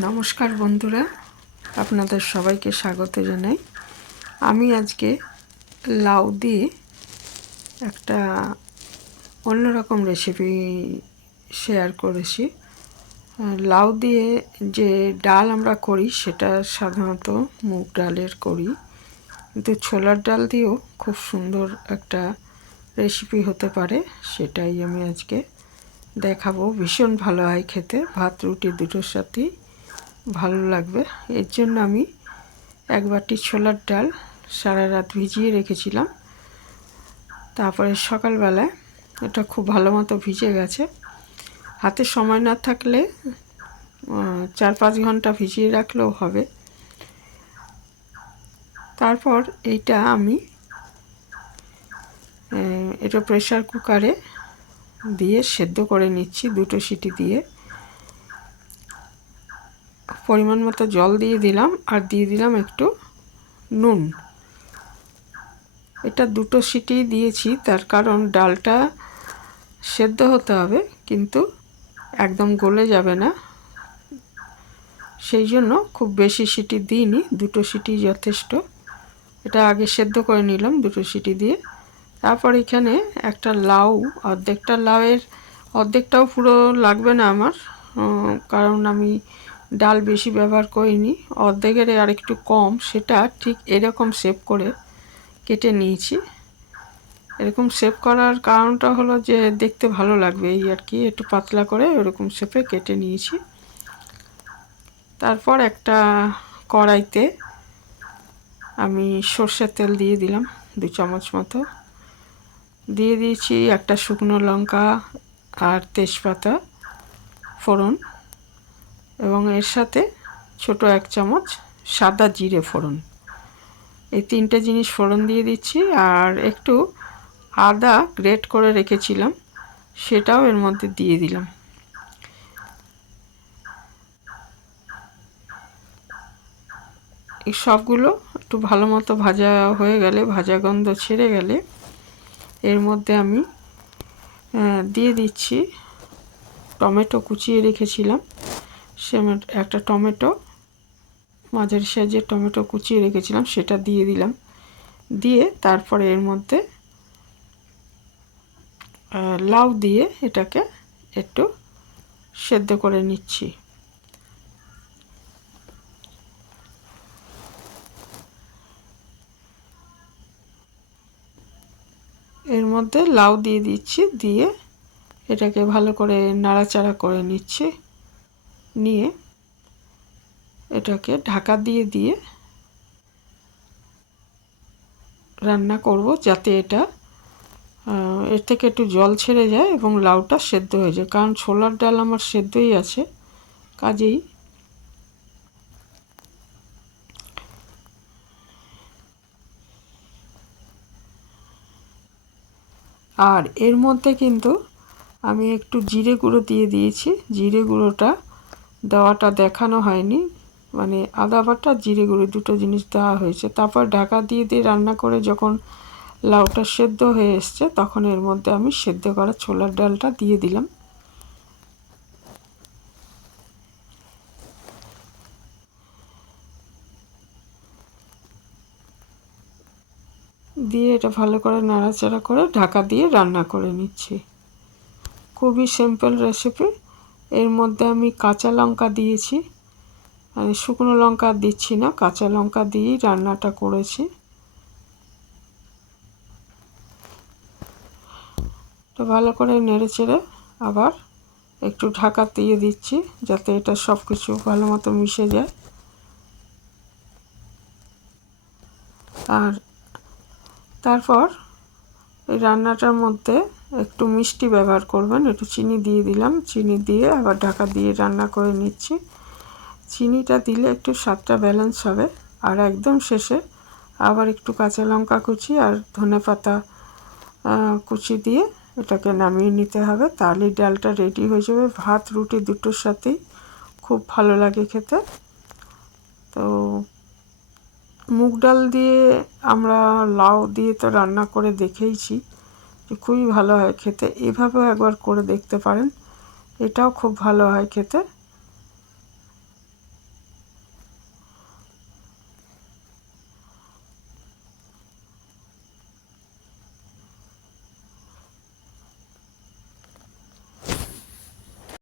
নমস্কার বন্ধুরা, আপনাদের সবাইকে স্বাগত জানাই। আমি আজকে লাউ দিয়ে একটা অন্যরকম রেসিপি শেয়ার করেছি। লাউ দিয়ে যে ডাল আমরা করি সেটা সাধারণত মুগ ডালের করি, কিন্তু ছোলার ডাল দিয়েও খুব সুন্দর একটা রেসিপি হতে পারে। সেটাই আমি আজকে দেখাবো। ভীষণ ভালো হয় খেতে, ভাত রুটি দুটোর সাথেই ভালো লাগবে। এর জন্য আমি এক বাটি ছোলার ডাল সারা রাত ভিজিয়ে রেখেছিলাম। তারপরে সকালবেলায় এটা খুব ভালো মতো ভিজে গেছে। হাতে সময় না থাকলে 4-5 ঘন্টা ভিজিয়ে রাখলেও হবে। তারপর এইটা আমি এটা প্রেসার কুকারে দিয়ে সেদ্ধ করে নিচ্ছি, 2 সিটি দিয়ে। পরিমাণ মতো জল দিয়ে দিলাম, আর দিয়ে দিলাম একটু নুন। এটা 2 সিটি দিয়েছি, তার কারণ ডালটা সেদ্ধ হতে হবে, কিন্তু একদম গলে যাবে না। সেই জন্য খুব বেশি সিটি দিইনি, 2 সিটি যথেষ্ট। এটা আগে সেদ্ধ করে নিলাম 2 সিটি দিয়ে। তারপর এখানে একটা লাউ, অর্ধেকটা লাউয়ের অর্ধেকটাও পুরো লাগবে না আমার, কারণ আমি ডাল বেশি ব্যবহার করিনি। অর্ধেকের আর একটু কম, সেটা ঠিক এরকম শেপ করে কেটে নিয়েছি। এরকম শেপ করার কারণটা হলো যে দেখতে ভালো লাগবে, এই আর কি। একটু পাতলা করে এরকম শেপে কেটে নিয়েছি। তারপর একটা কড়াইতে আমি সর্ষের তেল দিয়ে দিলাম 2 চামচ মতো। দিয়ে দিয়েছি একটা শুকনো লঙ্কা আর তেজপাতা ফোড়ন, এবং এর সাথে ছোট 1 চামচ সাদা জিরে ফোড়ন। এই 3টে জিনিস ফোড়ন দিয়ে দিচ্ছি। আর একটু আদা গ্রেট করে রেখেছিলাম, সেটাও এর মধ্যে দিয়ে দিলাম। এই সবগুলো একটু ভালো মতো ভাজা হয়ে গেলে, ভাজা গন্ধ ছেড়ে গেলে, এর মধ্যে আমি দিয়ে দিচ্ছি টমেটো কুচিয়ে রেখেছিলাম। সে একটা টমেটো, মাঝারি সাইজের টমেটো কুচিয়ে রেখেছিলাম, সেটা দিয়ে দিলাম। দিয়ে তারপরে এর মধ্যে লাউ দিয়ে এটাকে একটু সেদ্ধ করে নিচ্ছি। এর মধ্যে লাউ দিয়ে দিচ্ছি, দিয়ে এটাকে ভালো করে নাড়াচাড়া করে নিচ্ছি। নিয়ে এটাকে ঢাকা দিয়ে দিয়ে রান্না করব, যাতে এটা এর থেকে একটু জল ছেড়ে যায় এবং লাউটা সেদ্ধ হয়ে যায়। কারণ ছোলার ডাল আমার সেদ্ধই আছে, কাজেই আর এর মধ্যে কিন্তু আমি একটু জিরে গুঁড়ো দিয়ে দিয়েছি। জিরে গুঁড়োটা দেওয়াটা দেখানো হয়নি, মানে আদা বাটা জিরে গুঁড়ো 2টো জিনিস দেওয়া হয়েছে। তারপর ঢাকা দিয়ে দিয়ে রান্না করে যখন লাউটা সেদ্ধ হয়ে এসছে, তখন এর মধ্যে আমি সেদ্ধ করা ছোলার ডালটা দিয়ে দিলাম। দিয়ে এটা ভালো করে নাড়াচাড়া করে ঢাকা দিয়ে রান্না করে নিচ্ছি। খুবই সিম্পল রেসিপি। এর মধ্যে আমি কাঁচা লঙ্কা দিয়েছি, মানে শুকনো লঙ্কা দিচ্ছি না, কাঁচা লঙ্কা দিয়েই রান্নাটা করেছি। তো ভালো করে নেড়েচেড়ে আবার একটু ঢাকা দিয়ে দিচ্ছি, যাতে এটা সব কিছু ভালো মতো মিশে যায়। আর তারপর এই রান্নাটার মধ্যে একটু মিষ্টি ব্যবহার করবেন, একটু চিনি দিয়ে দিলাম। চিনি দিয়ে আবার ঢাকা দিয়ে রান্না করে নিচ্ছি। চিনিটা দিলে একটু স্বাদটা ব্যালেন্স হবে। আর একদম শেষে আবার একটু কাঁচা লঙ্কা কুচি আর ধনেপাতা কুচি দিয়ে এটাকে নামিয়ে নিতে হবে। তাহলে ডালটা রেডি হয়ে যাবে। ভাত রুটি দুটোর সাথেই খুব ভালো লাগে খেতে। তো মুগ ডাল দিয়ে আমরা লাউ দিয়ে তো রান্না করে দেখেইছি, খুবই ভালো হয় খেতে। এভাবেও একবার করে দেখতে পারেন, এটাও খুব ভালো হয় খেতে।